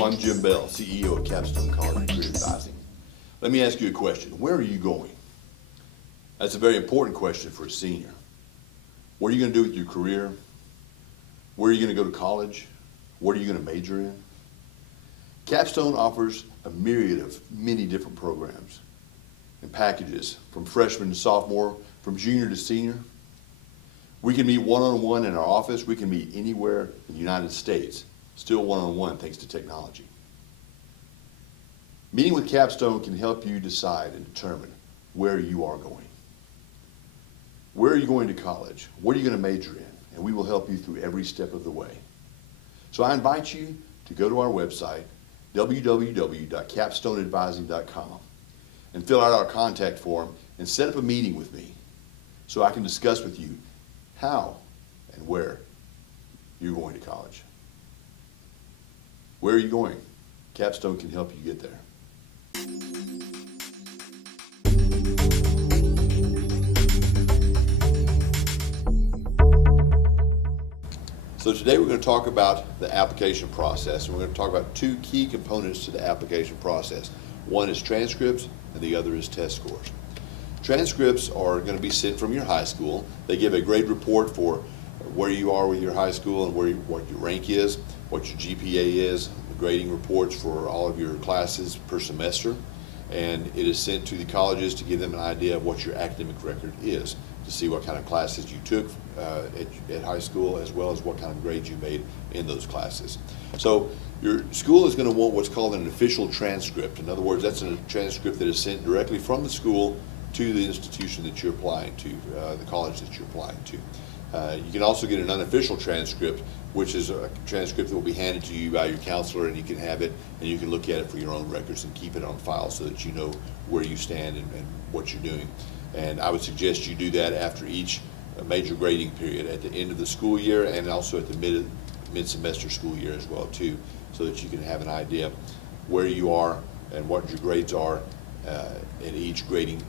Hello, I'm Jim Bell, CEO of Capstone College and Career Advising. Let me ask you a question. Where are you going? That's a very important question for a senior. What are you going to do with your career? Where are you going to go to college? What are you going to major in? Capstone offers a myriad of many different programs and packages, from freshman to sophomore, from junior to senior. We can meet one-on-one in our office. We can meet anywhere in the United States, still one-on-one thanks to technology. Meeting with Capstone can help you decide and determine where you are going. Where are you going to college? What are you going to major in? And we will help you through every step of the way. So I invite you to go to our website, www.capstoneadvising.com, and fill out our contact form and set up a meeting with me so I can discuss with you how and where you're going to college. Where are you going? Capstone can help you get there. So today we're going to talk about the application process, and we're going to talk about two key components to the application process. One is transcripts, and the other is test scores. Transcripts are going to be sent from your high school. They give a grade report for where you are with your high school and what your rank is, what your GPA is, the grading reports for all of your classes per semester, and it is sent to the colleges to give them an idea of what your academic record is, to see what kind of classes you took at high school, as well as what kind of grades you made in those classes. So your school is going to want what's called an official transcript. In other words, that's a transcript that is sent directly from the school to the institution that you're applying to, the college that you're applying to. You can also get an unofficial transcript, which is a transcript that will be handed to you by your counselor, and you can have it and you can look at it for your own records and keep it on file so that you know where you stand and what you're doing. And I would suggest you do that after each major grading period, at the end of the school year and also at the mid-semester school year as well too, so that you can have an idea where you are and what your grades are in each grade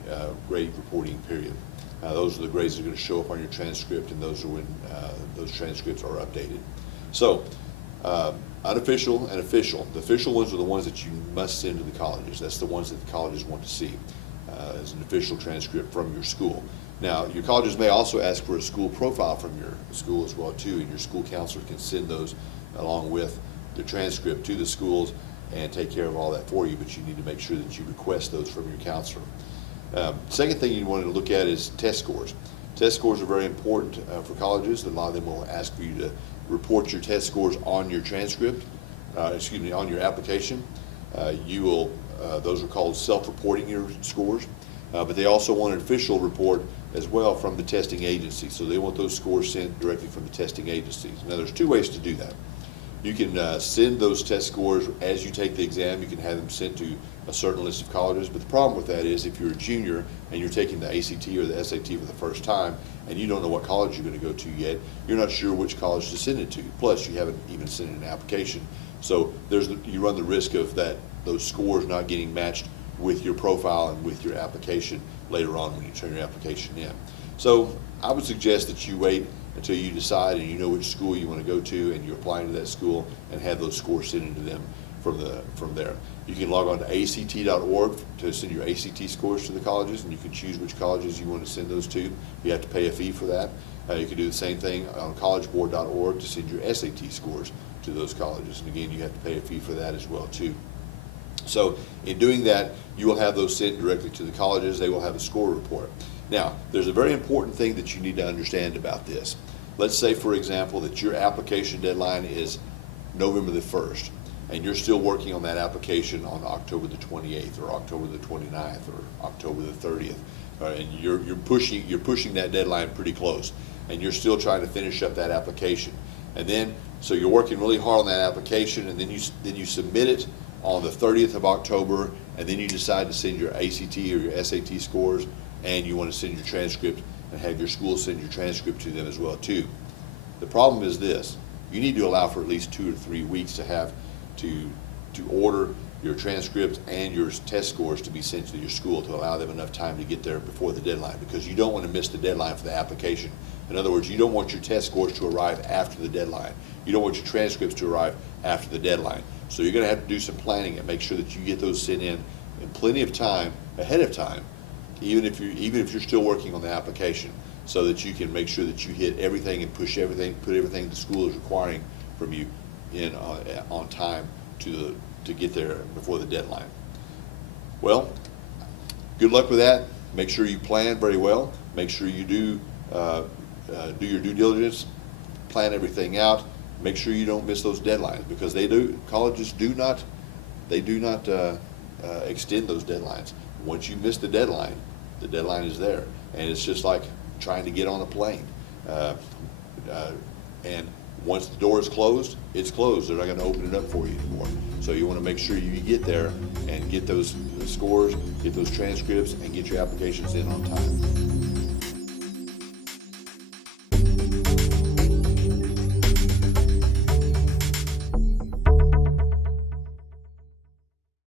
reporting period. Those are the grades that are going to show up on your transcript, and those are when those transcripts are updated. So unofficial and official. The official ones are the ones that you must send to the colleges. That's the ones that the colleges want to see as an official transcript from your school. Now, your colleges may also ask for a school profile from your school as well too, and your school counselor can send those along with the transcript to the schools and take care of all that for you, but you need to make sure that you request those from your counselor. Second thing you want to look at is test scores. Test scores are very important for colleges. A lot of them will ask for you to report your test scores on your transcript, on your application. Those are called self-reporting your scores, but they also want an official report as well from the testing agency. So they want those scores sent directly from the testing agencies. Now there's two ways to do that. You can send those test scores as you take the exam. You can have them sent to a certain list of colleges, but the problem with that is if you're a junior and you're taking the ACT or the SAT for the first time and you don't know what college you're going to go to yet, you're not sure which college to send it to. Plus, you haven't even sent in an application. So you run the risk of those scores not getting matched with your profile and with your application later on when you turn your application in. So I would suggest that you wait until you decide and you know which school you want to go to and you're applying to that school, and have those scores sent into them from there. You can log on to act.org to send your ACT scores to the colleges, and you can choose which colleges you want to send those to. You have to pay a fee for that. You can do the same thing on collegeboard.org to send your SAT scores to those colleges, and again, you have to pay a fee for that as well too. So in doing that, you will have those sent directly to the colleges. They will have a score report. Now, there's a very important thing that you need to understand about this. Let's say, for example, that your application deadline is November the 1st, and you're still working on that application on October the 28th or October the 29th or October the 30th, and you're pushing that deadline pretty close, and you're still trying to finish up that application. And then, so you're working really hard on that application, and then you submit it on the 30th of October, and then you decide to send your ACT or your SAT scores, and you want to send your transcript and have your school send your transcript to them as well too. The problem is this: you need to allow for at least 2 or 3 weeks to have to order your transcripts and your test scores to be sent to your school, to allow them enough time to get there before the deadline, because you don't want to miss the deadline for the application. In other words, you don't want your test scores to arrive after the deadline. You don't want your transcripts to arrive after the deadline. So you're going to have to do some planning and make sure that you get those sent in plenty of time, ahead of time, even if you're still working on the application, so that you can make sure that you hit everything and push everything, put everything the school is requiring from you in on time to get there before the deadline. Well, good luck with that. Make sure you plan very well. Make sure you do your due diligence, plan everything out. Make sure you don't miss those deadlines, because colleges do not extend those deadlines. Once you miss the deadline is there, and it's just like trying to get on a plane. And once the door is closed, it's closed. They're not going to open it up for you anymore. So you want to make sure you get there and get those scores, get those transcripts, and get your applications in on time.